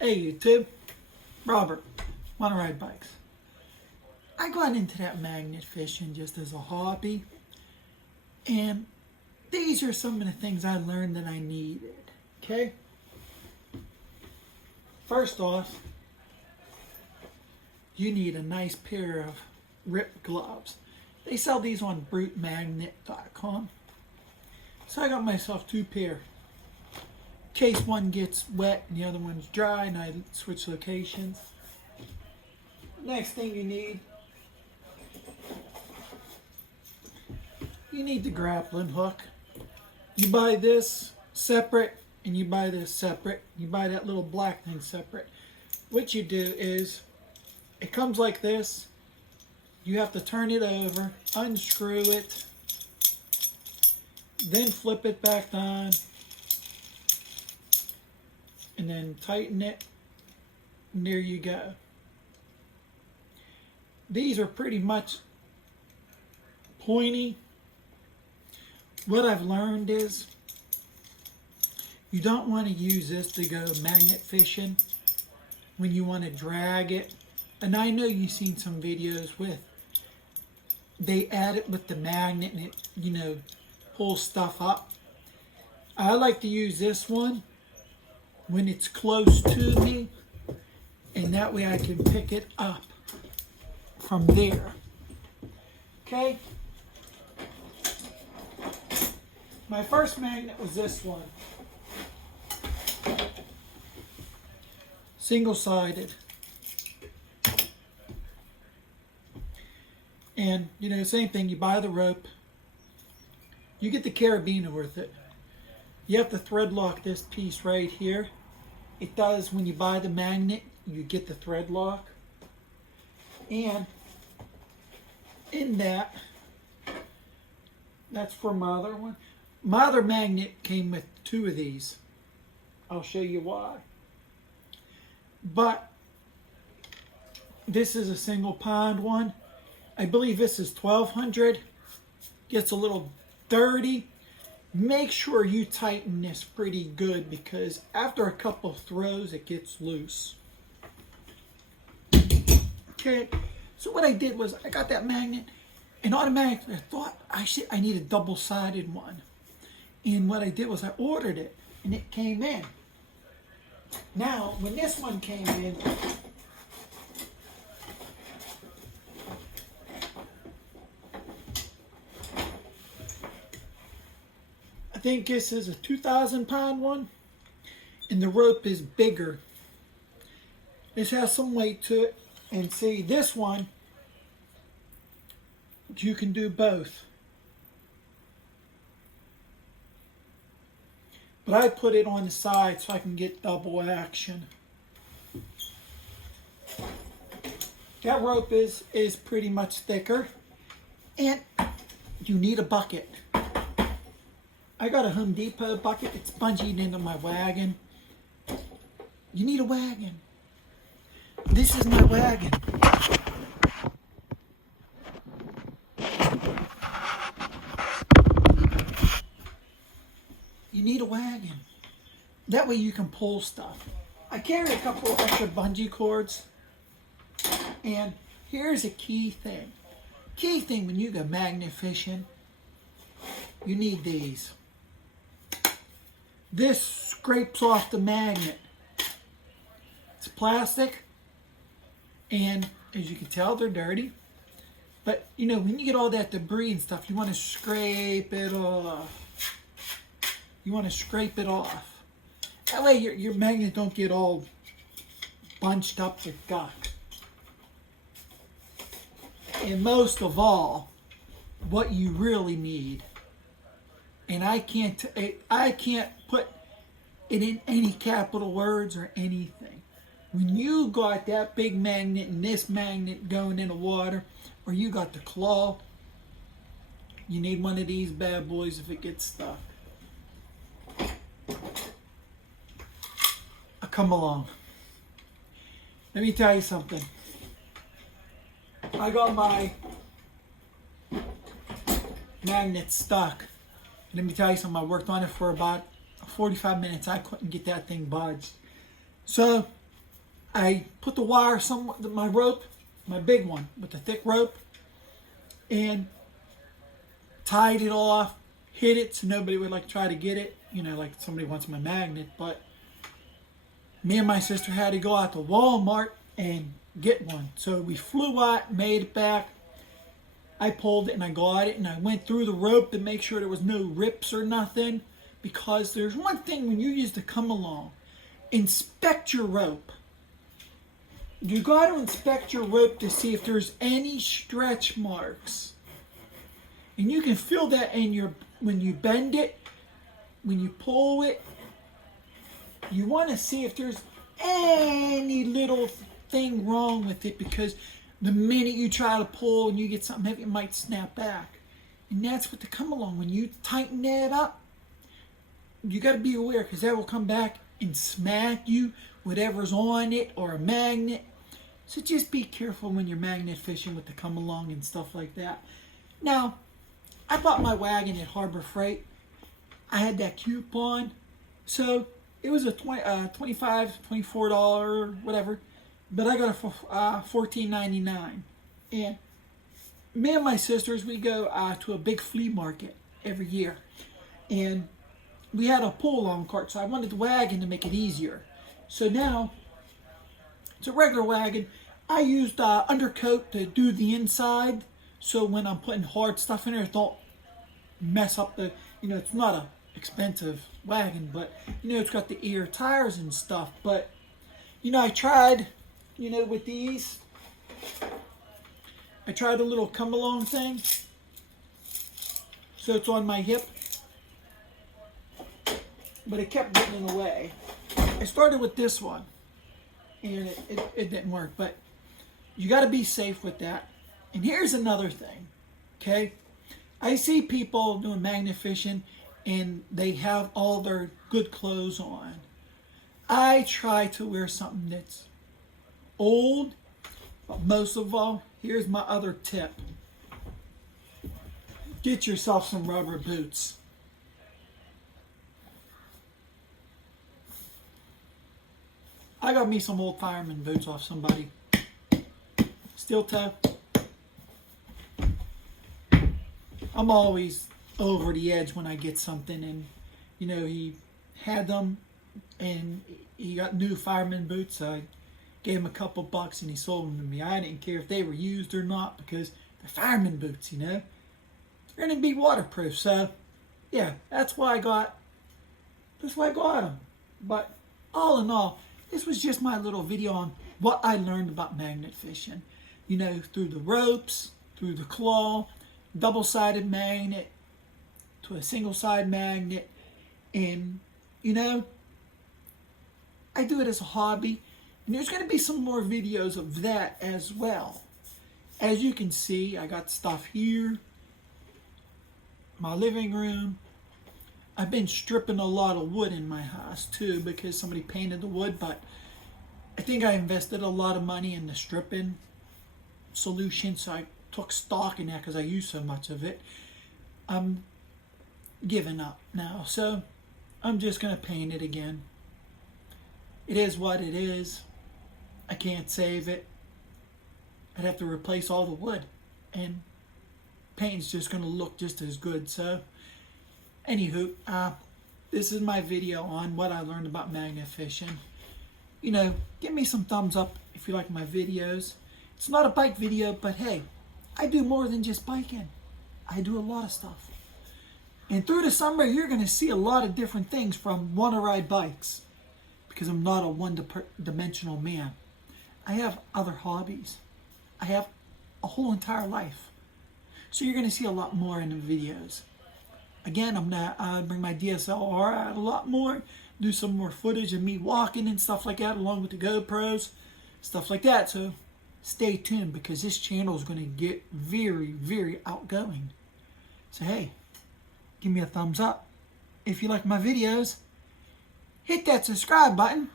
Hey YouTube, Robert, wanna ride bikes. I got into that magnet fishing just as a hobby, and these are some of the things I learned that I needed, okay? First off, you need a nice pair of ripped gloves. They sell these on brutemagnet.com. So I got myself two pair. In case one gets wet and the other one's dry and I switch locations. Next thing you need the grappling hook. You buy this separate and you buy this separate. You buy that little black thing separate. What you do is, it comes like this. You have to turn it over, unscrew it, then flip it back on, and then tighten it, and there you go. These are pretty much pointy. What I've learned is, you don't want to use this to go magnet fishing when you want to drag it. And I know you've seen some videos with, they add it with the magnet and it, pulls stuff up. I like to use this one when it's close to me, and that way I can pick it up from there. Okay? My first magnet was this one. Single-sided. And, same thing, you buy the rope. You get the carabiner with it. You have to thread lock this piece right here. It does, when you buy the magnet, you get the thread lock. And in that's for my other one. My other magnet came with two of these. I'll show you why. But this is a single pond one. I believe this is 1200. Gets a little dirty. Make sure you tighten this pretty good because after a couple of throws it gets loose. Okay, so what I did was I got that magnet and automatically I thought I need a double-sided one. And what I did was I ordered it and it came in. Now, when this one came in, I think this is a 2,000-pound one, and the rope is bigger. This has some weight to it, and see, this one, you can do both. But I put it on the side so I can get double action. That rope is pretty much thicker. And you need a bucket. I got a Home Depot bucket. It's bungeed into my wagon. You need a wagon. This is my wagon. You need a wagon. That way you can pull stuff. I carry a couple of extra bungee cords. And here's a key thing. Key thing when you go magnet fishing, you need these. This scrapes off the magnet. It's plastic. And as you can tell, they're dirty. But, when you get all that debris and stuff, you want to scrape it off. You want to scrape it off. That way your magnet don't get all bunched up with gunk. And most of all, what you really need, and I can't put it in any capital words or anything. When you got that big magnet and this magnet going in the water, or you got the claw, you need one of these bad boys if it gets stuck. Come along. Let me tell you something. I got my magnet stuck. Let me tell you something. I worked on it for about 45 minutes. I couldn't get that thing budged. So I put the wire, my rope, my big one with the thick rope, and tied it off, hid it so nobody would like try to get it, like somebody wants my magnet. But me and my sister had to go out to Walmart and get one. So we flew out, made it back. I pulled it and I got it, and I went through the rope to make sure there was no rips or nothing, because there's one thing when you use the come along, inspect your rope. You got to inspect your rope to see if there's any stretch marks. And you can feel that when you bend it, when you pull it. You want to see if there's any little thing wrong with it, because the minute you try to pull and you get something heavy, it might snap back. And that's what the come along. When you tighten that up, you got to be aware, because that will come back and smack you, whatever's on it, or a magnet. So just be careful when you're magnet fishing with the come along and stuff like that. Now, I bought my wagon at Harbor Freight. I had that coupon, so it was a $25, $24, whatever, but I got it for $14.99. And me and my sisters, we go to a big flea market every year, and we had a pull-along cart, so I wanted the wagon to make it easier. So now it's a regular wagon. I used undercoat to do the inside, so when I'm putting hard stuff in there, it don't mess up the, it's not a expensive wagon, but it's got the ear tires and stuff. But I tried, with these, I tried a little come along thing, so it's on my hip, but it kept getting in the way. I started with this one, and it didn't work. But you got to be safe with that. And here's another thing, okay? I see people doing magnet fishing, and they have all their good clothes on. I try to wear something that's old, but most of all, here's my other tip. Get yourself some rubber boots. I got me some old fireman boots off somebody. Steel toe. I'm always over the edge when I get something, and he had them, and he got new fireman boots. So I gave him a couple bucks, and he sold them to me. I didn't care if they were used or not, because they're fireman boots. They're going to be waterproof. So yeah, that's why I got them. But all in all, this was just my little video on what I learned about magnet fishing. Through the ropes, through the claw, double-sided magnet, to a single-side magnet. And, I do it as a hobby. And there's going to be some more videos of that as well. As you can see, I got stuff here. My living room. I've been stripping a lot of wood in my house too, because somebody painted the wood, but I think I invested a lot of money in the stripping solution, so I took stock in that because I used so much of it. I'm giving up now, so I'm just going to paint it again. It is what it is. I can't save it. I'd have to replace all the wood, and paint's just going to look just as good. So anywho, this is my video on what I learned about magnet fishing. Give me some thumbs up if you like my videos. It's not a bike video, but hey, I do more than just biking. I do a lot of stuff. And through the summer, you're going to see a lot of different things from want-to-ride bikes, because I'm not a one-dimensional man. I have other hobbies. I have a whole entire life. So you're going to see a lot more in the videos. Again, I'm going to bring my DSLR out a lot more, do some more footage of me walking and stuff like that, along with the GoPros, stuff like that. So stay tuned, because this channel is going to get very, very outgoing. So hey, give me a thumbs up if you like my videos. Hit that subscribe button.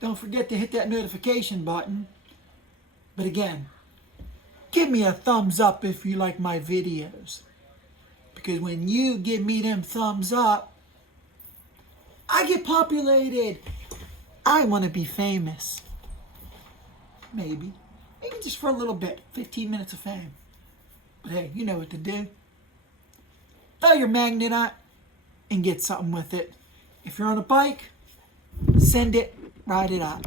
Don't forget to hit that notification button. But again, give me a thumbs up if you like my videos. Because when you give me them thumbs up, I get populated. I want to be famous. maybe. Maybe just for a little bit. 15 minutes of fame. But hey, you know what to do. Throw your magnet out and get something with it. If you're on a bike, send it, ride it out.